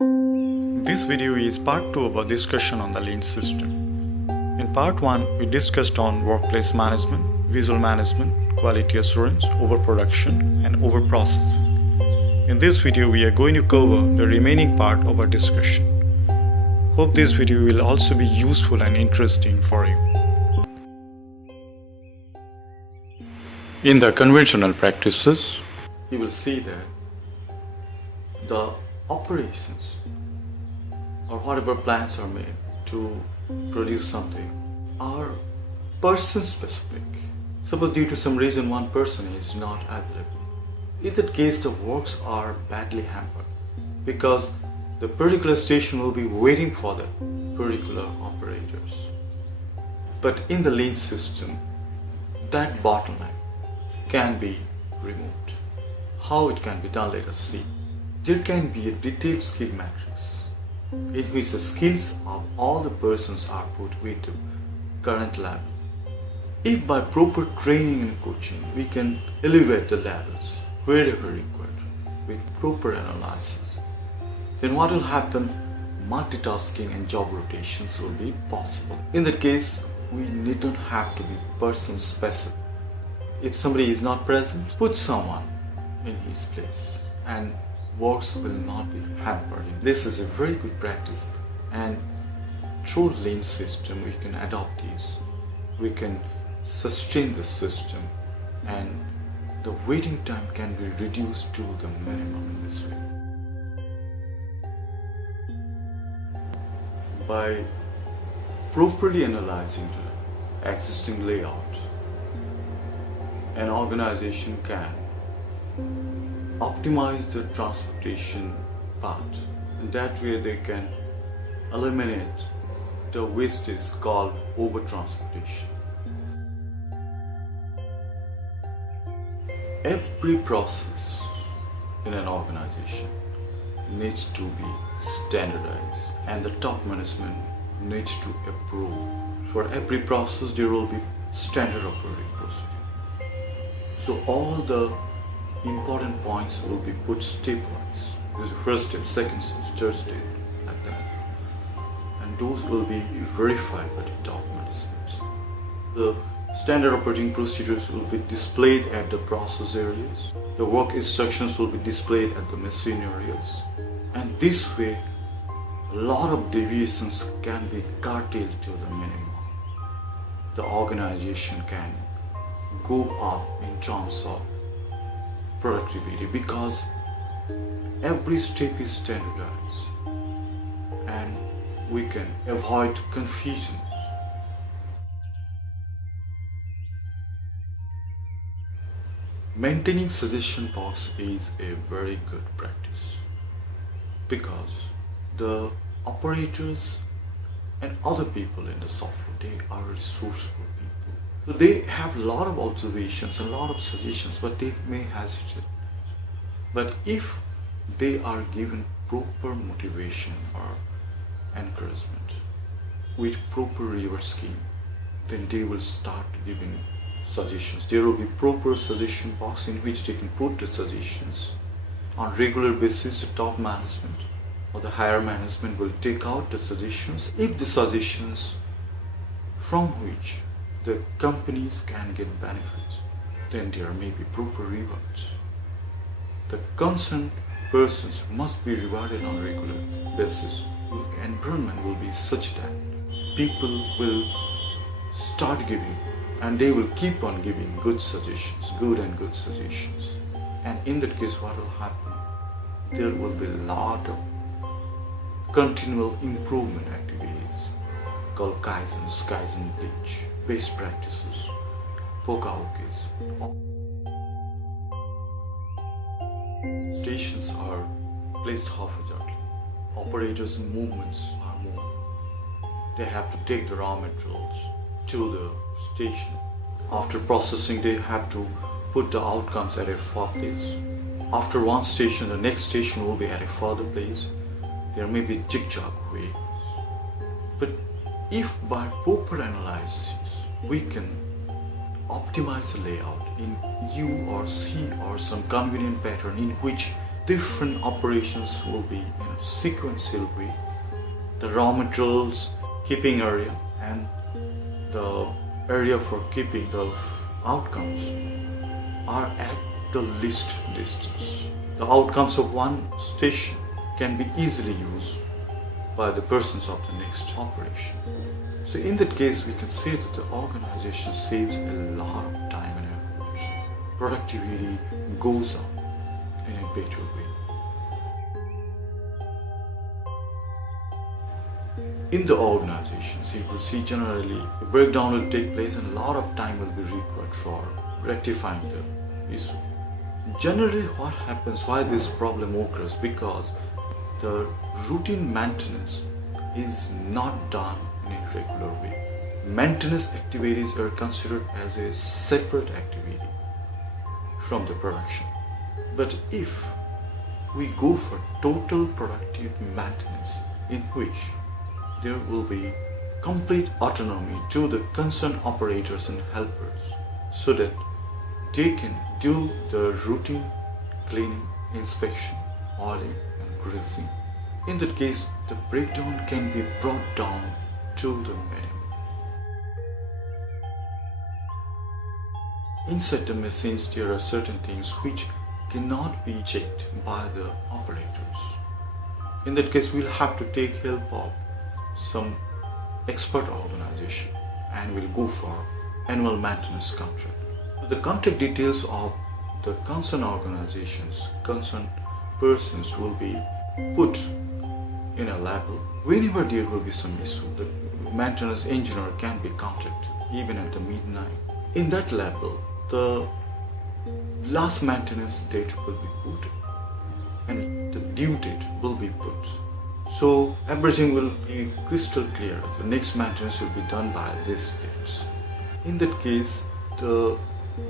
This video is part 2 of our discussion on the lean system. In part 1, we discussed on workplace management, visual management, quality assurance, overproduction, and overprocessing. In this video, we are going to cover the remaining part of our discussion. Hope this video will also be useful and interesting for you. In the conventional practices, you will see that the operations or whatever plans are made to produce something are person specific. Suppose due to some reason one person is not available. In that case, the works are badly hampered because the particular station will be waiting for the particular operators. But in the lean system, that bottleneck can be removed. How it can be done, let us see. There can be a detailed skill matrix in which the skills of all the persons are put with the current level. If by proper training and coaching we can elevate the levels wherever required with proper analysis, then what will happen? Multitasking and job rotations will be possible. In that case, we needn't have to be person specific. If somebody is not present, put someone in his place and works will not be hampered. This is a very good practice, and through lean system we can adopt these. We can sustain the system and the waiting time can be reduced to the minimum in this way. By properly analyzing the existing layout, an organization can optimize the transportation part. In that way they can eliminate the wastage called overtransportation. Every process in an organization needs to be standardized and the top management needs to approve. For every process there will be standard operating procedure. So all the important points will be put stepwise. There's the first step, second step, third step, like that. And those will be verified by the top management. The standard operating procedures will be displayed at the process areas. The work instructions will be displayed at the machine areas. And this way, a lot of deviations can be curtailed to the minimum. The organization can go up in terms of productivity because every step is standardized and we can avoid confusions. Maintaining suggestion box is a very good practice because the operators and other people in the software, they are resourceful people. So they have a lot of observations, a lot of suggestions, but they may hesitate. But if they are given proper motivation or encouragement with proper reward scheme, then they will start giving suggestions. There will be proper suggestion box in which they can put the suggestions. On regular basis, the top management or the higher management will take out the suggestions. If the suggestions from which the companies can get benefits, then there may be proper rewards. The concerned persons must be rewarded on a regular basis. The environment will be such that people will start giving and they will keep on giving good suggestions, good and good suggestions. And in that case, what will happen? There will be a lot of continual improvement activities called Kaizen Bleach, best practices, Pokaokis. Stations are placed haphazardly. Operators' movements are moved. They have to take the raw materials to the station. After processing, they have to put the outcomes at a far place. After one station, the next station will be at a further place. There may be zigzag ways. But if by proper analysis we can optimize the layout in U or C or some convenient pattern in which different operations will be in a sequential way. The raw materials keeping area and the area for keeping the outcomes are at the least distance. The outcomes of one station can be easily used by the persons of the next operation. So in that case, we can say that the organization saves a lot of time and efforts. Productivity goes up in a better way. In the organizations, you will see generally a breakdown will take place and a lot of time will be required for rectifying the issue. Generally what happens, why this problem occurs, because the routine maintenance is not done in a regular way. Maintenance activities are considered as a separate activity from the production. But if we go for total productive maintenance, in which there will be complete autonomy to the concerned operators and helpers, so that they can do the routine cleaning, inspection, oiling and greasing. In that case, the breakdown can be brought down to the minimum. Inside the machines, there are certain things which cannot be checked by the operators. In that case, we'll have to take help of some expert organization and we'll go for annual maintenance contract. The contact details of the concerned organizations, concerned persons will be put in a label. Whenever there will be some issue, the maintenance engineer can be contacted even at the midnight. In that label, the last maintenance date will be put and the due date will be put. So everything will be crystal clear. The next maintenance will be done by this date. In that case, the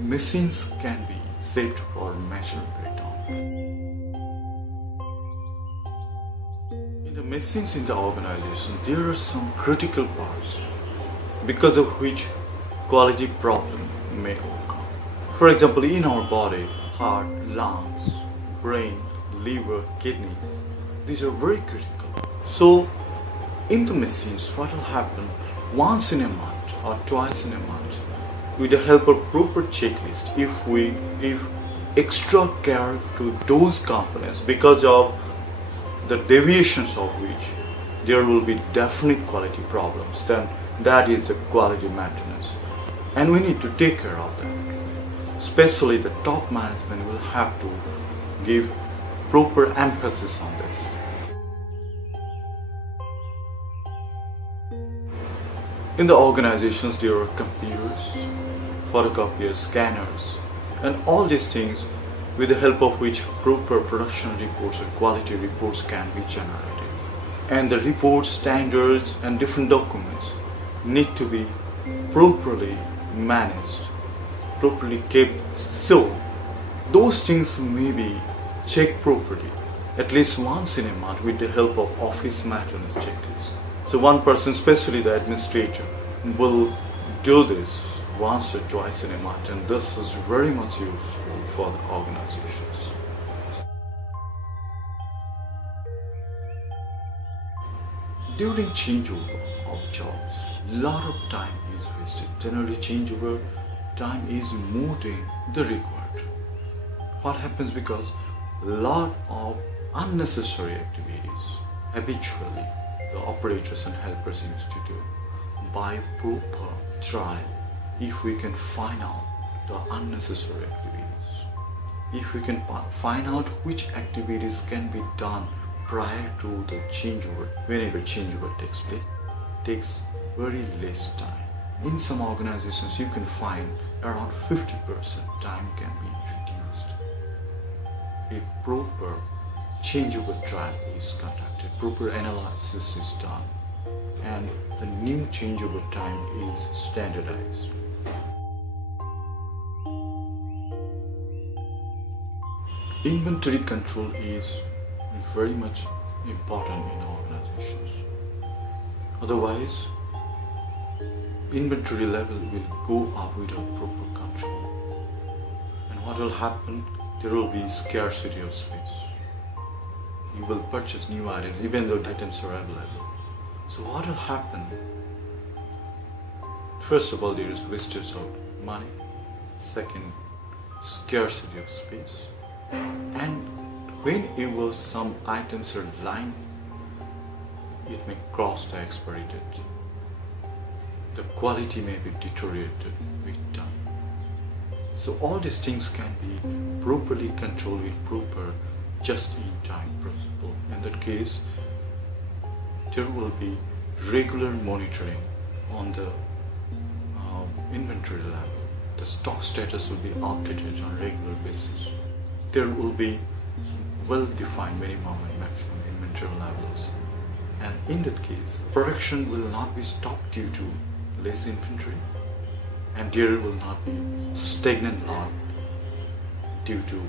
machines can be saved for major breakdown. In the machines in the organization, there are some critical parts because of which quality problem may occur. For example, in our body, heart, lungs, brain, liver, kidneys, these are very critical. So in the machines, what will happen once in a month or twice in a month, with the help of proper checklist, if we give extra care to those components, because of the deviations of which there will be definite quality problems, then that is the quality maintenance. And we need to take care of that. Especially the top management will have to give proper emphasis on this. In the organizations, there are computers, photocopiers, scanners, and all these things with the help of which proper production reports or quality reports can be generated. And the reports, standards, and different documents need to be properly managed, properly kept. So those things may be checked properly at least once in a month with the help of office maintenance checklist. So one person, especially the administrator, will do this once or twice in a month, and this is very much useful for the organizations. During changeover of jobs, a lot of time is wasted. Generally, changeover time is more than the required. What happens because a lot of unnecessary activities habitually the operators and helpers used to do. By proper trial, if we can find out the unnecessary activities, if we can find out which activities can be done prior to the changeover, whenever changeover takes place, takes very less time. In some organizations, you can find around 50% time can be reduced. A proper changeover trial is conducted, proper analysis is done, and the new changeover time is standardized. Inventory control is very much important in organizations. Otherwise, inventory level will go up without proper control. And what will happen? There will be scarcity of space. you will purchase new items even though the items are available. So what will happen? First of all, there is wastage of money. Second, scarcity of space. And whenever some items are lying, it may cross the expiry date. The quality may be deteriorated with time. So all these things can be properly controlled with proper just-in-time principle. In that case, there will be regular monitoring on the inventory level. The stock status will be updated on a regular basis. There will be well-defined minimum and maximum inventory levels. And in that case, production will not be stopped due to less inventory, and there will not be stagnant lot due to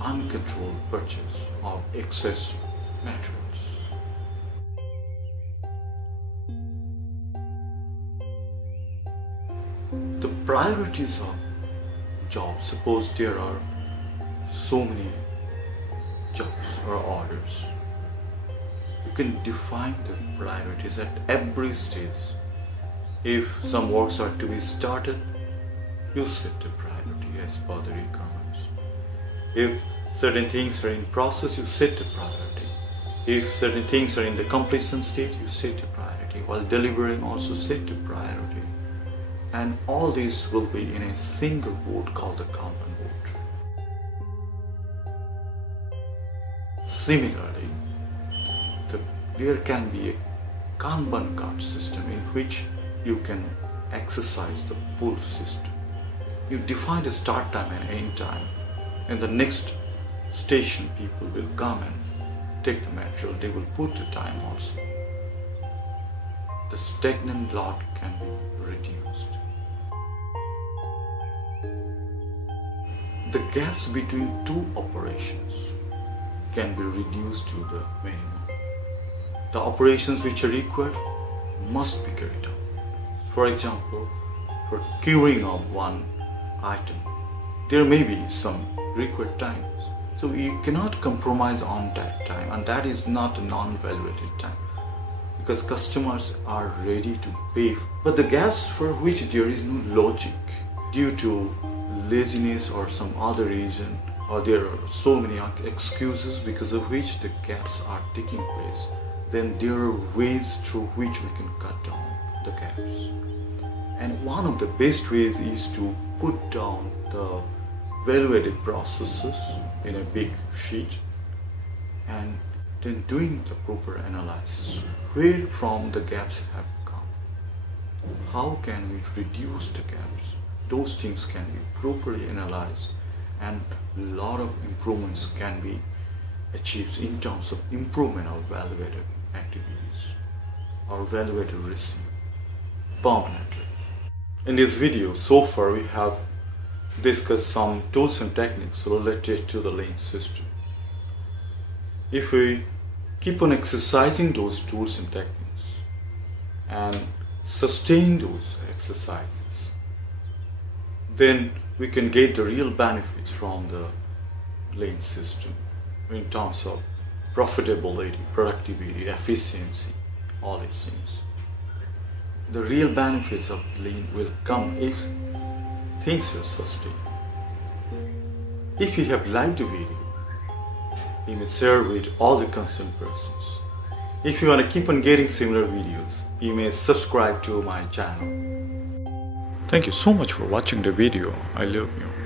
uncontrolled purchase of excess materials. The priorities of jobs, suppose there are so many jobs or orders, you can define the priorities at every stage. If some works are to be started, you set the priority as per the requirements. If certain things are in process, you set the priority. If certain things are in the completion stage, you set the priority. While delivering, also set the priority. And all these will be in a single board called the Kanban board. Similarly, there can be a Kanban card system in which you can exercise the pull system. You define the start time and end time, and the next station people will come and take the material. They will put the time also. The stagnant lot can be reduced. The gaps between two operations can be reduced to the minimum. The operations which are required must be carried out. For example, for queuing of one item, there may be some required times. So you cannot compromise on that time, and that is not a non-valuated time because customers are ready to pay. But the gaps for which there is no logic due to laziness or some other reason, or there are so many excuses because of which the gaps are taking place, then there are ways through which we can cut down the gaps. And one of the best ways is to put down the value-added processes in a big sheet and then doing the proper analysis. Where from the gaps have come? How can we reduce the gaps? Those things can be properly analyzed, and a lot of improvements can be achieved in terms of improvement of value-added activities or value-added receipt permanently. In this video, so far we have discussed some tools and techniques related to the lean system. If we keep on exercising those tools and techniques and sustain those exercises, then we can get the real benefits from the lean system in terms of profitability, productivity, efficiency, all these things. The real benefits of lean will come if things are sustained. If you have liked the video, you may share with all the concerned persons. If you want to keep on getting similar videos, you may subscribe to my channel. Thank you so much for watching the video. I love you.